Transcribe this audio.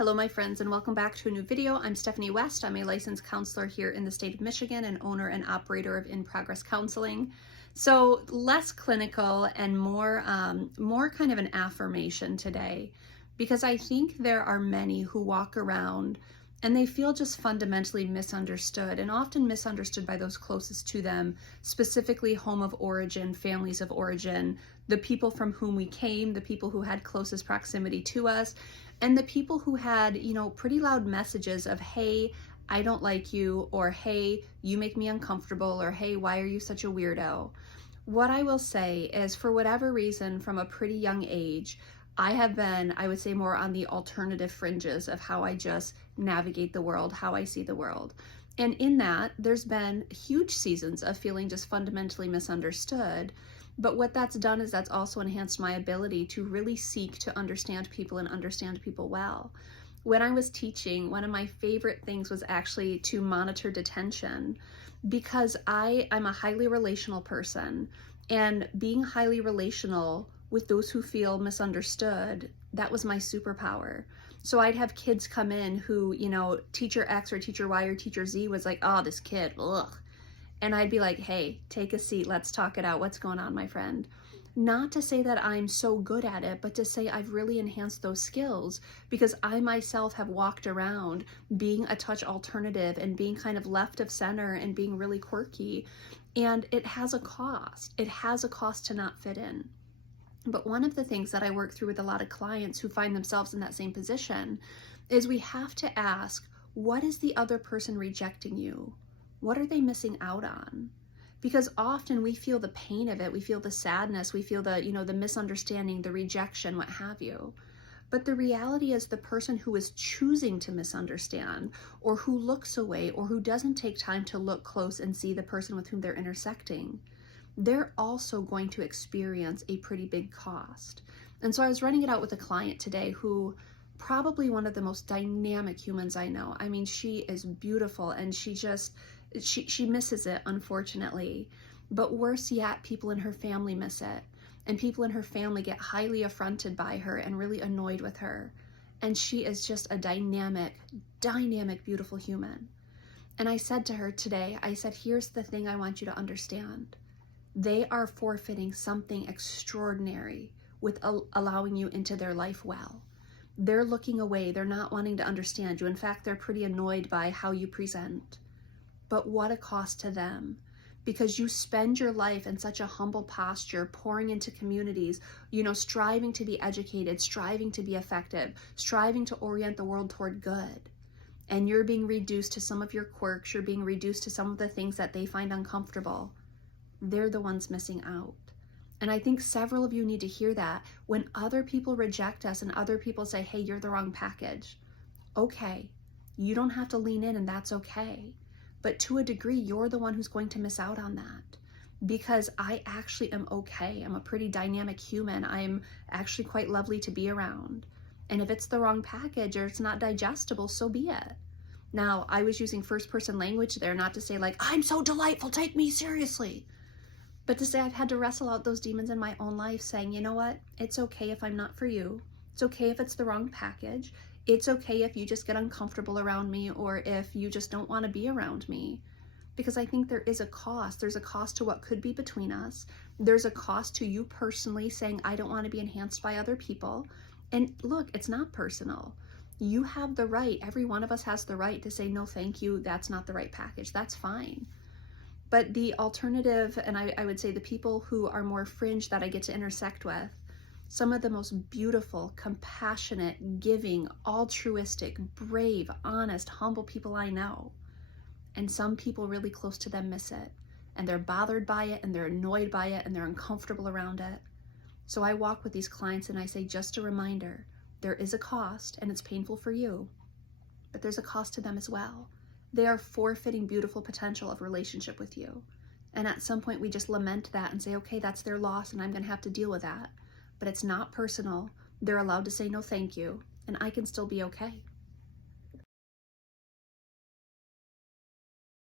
Hello my friends, and welcome back to a new video. I'm Stephanie West. I'm a licensed counselor here in the state of Michigan and owner and operator of In Progress Counseling. So less clinical and more kind of an affirmation today, because I think there are many who walk around and they feel just fundamentally misunderstood, and often misunderstood by those closest to them, specifically home of origin, families of origin, the people from whom we came, the people who had closest proximity to us, and the people who had, pretty loud messages of, hey, I don't like you, or hey, you make me uncomfortable, or hey, why are you such a weirdo? What I will say is, for whatever reason, from a pretty young age, I have been, I would say, more on the alternative fringes of how I just navigate the world, how I see the world. And in that, there's been huge seasons of feeling just fundamentally misunderstood. But what that's done is that's also enhanced my ability to really seek to understand people and understand people well. When I was teaching, one of my favorite things was actually to monitor detention, because I'm a highly relational person, and being highly relational with those who feel misunderstood, that was my superpower. So I'd have kids come in who, teacher X or teacher Y or teacher Z was like, oh, this kid, ugh. And I'd be like, hey, take a seat, let's talk it out. What's going on, my friend? Not to say that I'm so good at it, but to say I've really enhanced those skills, because I myself have walked around being a touch alternative and being kind of left of center and being really quirky. And it has a cost. It has a cost to not fit in. But one of the things that I work through with a lot of clients who find themselves in that same position is we have to ask, what is the other person rejecting you? What are they missing out on? Because often we feel the pain of it, we feel the sadness, we feel the, the misunderstanding, the rejection, what have you. But the reality is, the person who is choosing to misunderstand, or who looks away, or who doesn't take time to look close and see the person with whom they're intersecting, they're also going to experience a pretty big cost. And so I was running it out with a client today who, probably one of the most dynamic humans I know. I mean, she is beautiful, and she misses it, unfortunately. But worse yet, people in her family miss it. And people in her family get highly affronted by her and really annoyed with her. And she is just a dynamic, beautiful human. And I said to her today, I said, here's the thing I want you to understand. They are forfeiting something extraordinary with allowing you into their life well. They're looking away. They're not wanting to understand you. In fact, they're pretty annoyed by how you present. But what a cost to them, because you spend your life in such a humble posture, pouring into communities, striving to be educated, striving to be effective, striving to orient the world toward good. And you're being reduced to some of your quirks. You're being reduced to some of the things that they find uncomfortable. They're the ones missing out. And I think several of you need to hear that. When other people reject us and other people say, hey, you're the wrong package, okay, you don't have to lean in, and that's okay. But to a degree, you're the one who's going to miss out on that, because I actually am okay. I'm a pretty dynamic human. I'm actually quite lovely to be around. And if it's the wrong package or it's not digestible, so be it. Now, I was using first person language there, not to say like, I'm so delightful, take me seriously. But to say I've had to wrestle out those demons in my own life, saying, you know what? It's okay if I'm not for you. It's okay if it's the wrong package. It's okay if you just get uncomfortable around me, or if you just don't want to be around me. Because I think there is a cost. There's a cost to what could be between us. There's a cost to you personally saying, I don't want to be enhanced by other people. And look, it's not personal. You have the right, every one of us has the right to say, no, thank you, that's not the right package. That's fine. But the alternative, and I would say the people who are more fringe that I get to intersect with, some of the most beautiful, compassionate, giving, altruistic, brave, honest, humble people I know. And some people really close to them miss it. And they're bothered by it, and they're annoyed by it, and they're uncomfortable around it. So I walk with these clients and I say, just a reminder, there is a cost, and it's painful for you, but there's a cost to them as well. They are forfeiting beautiful potential of relationship with you. And at some point we just lament that and say, okay, that's their loss and I'm going to have to deal with that. But it's not personal. They're allowed to say no thank you, and I can still be okay.